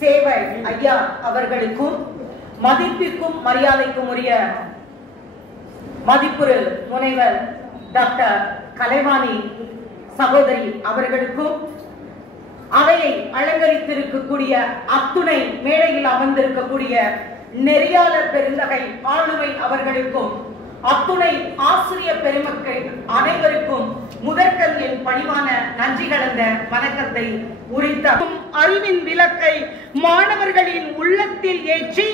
சேவை ஐயா அவர்களுக்கும் மதிப்பிற்கும் மரியாதைக்கும் உரிய மதிப்புறு முனைவர் டாக்டர் கலைவாணி சகோதரி அவர்களுக்கும் அவையை அலங்கரித்திருக்கக்கூடிய அத்துணை மேடையில் அமர்ந்திருக்கக்கூடிய நெறியாளர் பெருந்தகை ஆளுமை அவர்களுக்கும் அத்துணை ஆசிரியர் பெருமக்கள் அனைவருக்கும் முதற்கண் என் பணிவான நன்றி கலந்த வணக்கத்தை உரித்தார். அறிவின் விளக்கை மாணவர்களின் உள்ளத்தில் ஏற்றி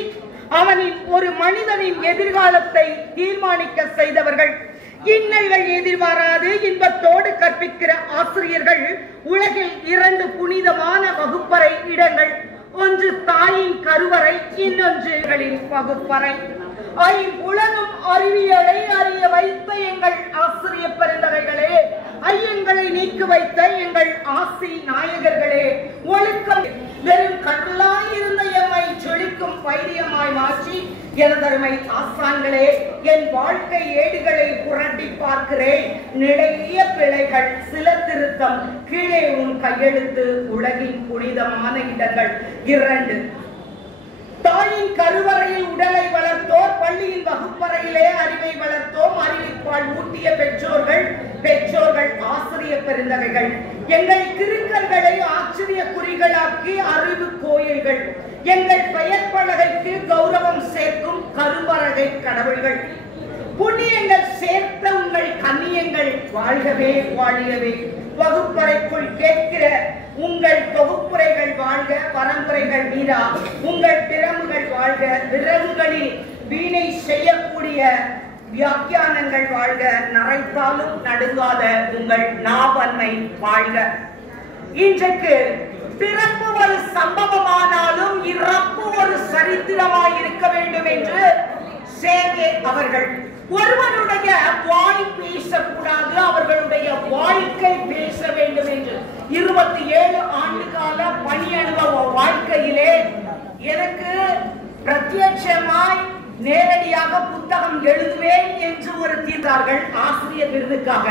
அவனின் ஒரு மனிதனின் எதிர்காலத்தை தீர்மானிக்க செய்தவர்கள். இன்னல்கள் எதிர்பாராது இன்பத்தோடு கற்பிக்கிற ஆசிரியர்கள் உலகில் 2 புனிதமான வகுப்பறை இடங்கள். ஒன்று தாயின் கருவறை, இன்னொன்று வகுப்பறை. ஐம்புலனும் அறிவியலை அறிய வைத்த எங்கள் ஆசிரியர் பெருந்தகைகளே, ஐயங்களை நீக்கி வைத்த எங்கள் ஆசி நாயகர்களே, ஒழுக்கம் வெறும் கடலாய் இருந்த எம்மை செழிக்கும் வைரியமாய் மாற்றி எனதருமை ஆசான்களே, என் வாழ்க்கை ஏடுகளை புரட்டி பார்க்கிறேன். நிறைய பிழைகள், சில திருத்தம், கீழே உன் கையெழுத்து, உலகின் புனிதமான இடங்கள். 2 தாயின் கருவறையில் உடலை வளர்த்தோர், பள்ளியின் வகுப்பறையிலே அறிவை வளர்த்தோம். அறிவிப்பால் ஊட்டிய பெற்றோர்கள் ஆசிரியர் பெருந்தகைகள். எங்கள் கிருக்கர்களை ஆச்சரிய குறிகளாக்கி அறிவு கோயில்கள். எங்கள் பெயர் பலகைக்கு கௌரவம் சேர்க்கும் கருவறை கடவுள்கள். புண்ணியங்கள் சேர்த்த உங்கள் கண்ணியங்கள் வாழ்கவே வாழியவே. வகுப்பறைக்குள் கேட்கிற உங்கள் தொகுப்புரைகள் வாழ்க, பரம்பரைகள் வீரா. உங்கள் திறமுகள் வாழ்க, விரல்களில் வீணை செய்யக்கூடிய வியாக்கியானங்கள் வாழ்க. நரைத்தாலும் நடுங்காத உங்கள் நாவன்மை வாழ்க. இன்றைக்கு பிறப்பு ஒரு சம்பவமானாலும் இறப்பு ஒரு சரித்திரமாய் இருக்க வேண்டும் என்று சேவே அவர்கள். ஒருவருடைய வாய் பேசக்கூடாது, அவர்களுடைய வாழ்க்கை பேச வேண்டும் என்று 27 ஆண்டு கால பணி அனுபவ வாழ்க்கையிலே எனக்கு பிரத்யட்சமாய் நேரடியாக புத்தகம் எழுதுவேன் என்று ஒரு தீர்த்தார்கள் ஆசிரியர் விருதுக்காக.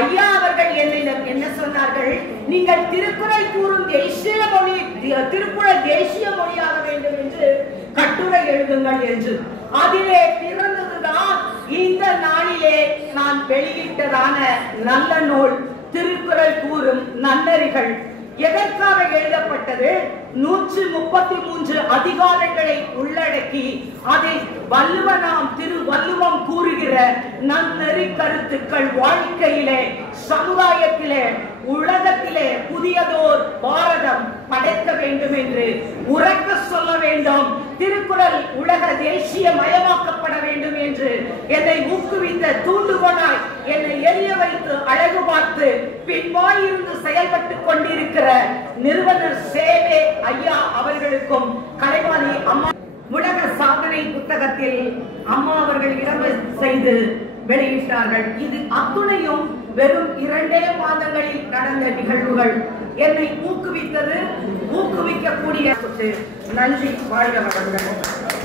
ஐயா அவர்கள் என்னிடம் என்ன சொன்னார்கள், நீங்கள் திருக்குறள் கூறும் தேசிய மொழி, திருக்குறள் தேசிய மொழியாக வேண்டும் என்று கட்டுரை எழுதுங்கள் என்று. அதிலே பிறந்ததுதான் இந்த நாளிலே நான் வெளியிட்டதான நல்ல நூல் திருக்குறள் கூறும் நன்னறிகள். எதற்காக எழுதப்பட்டது? 133 அதிகாரங்களை உள்ளடக்கி அதில் வள்ளுவனாம் திருவள்ளுவம் கூறுகிற நன்னெறி கருத்துக்கள் வாழ்க்கையிலே, சமுதாயத்திலே, உலகத்திலே புதியதோர் பாரதம் படைக்க வேண்டும் என்று உறக்க சொல்ல வேண்டும். திருக்குறள் உலக தேசிய மயமாக்கப்பட வேண்டும் என்று என்னை ஊக்குவித்த தூண்டுகோலாய் என்னை எரிய வைத்து அழகு பார்த்து பின்வாயிருந்து செயல்பட்டுக் கொண்டிருக்கிற நிறுவனர் சேவே ஐயா அவர்களுக்கும் கலைவாணி அம்மா உலக சாதனை புத்தகத்தில் அம்மா அவர்கள் இடம் செய்து வெளியிட்டார்கள். இது அத்துணையும் வெறும் 2 மாதங்களில் நடந்த நிகழ்வுகள். என்னை ஊக்குவித்தது, ஊக்குவிக்கக்கூடிய நன்றி. வாழ்க வளமுடன்.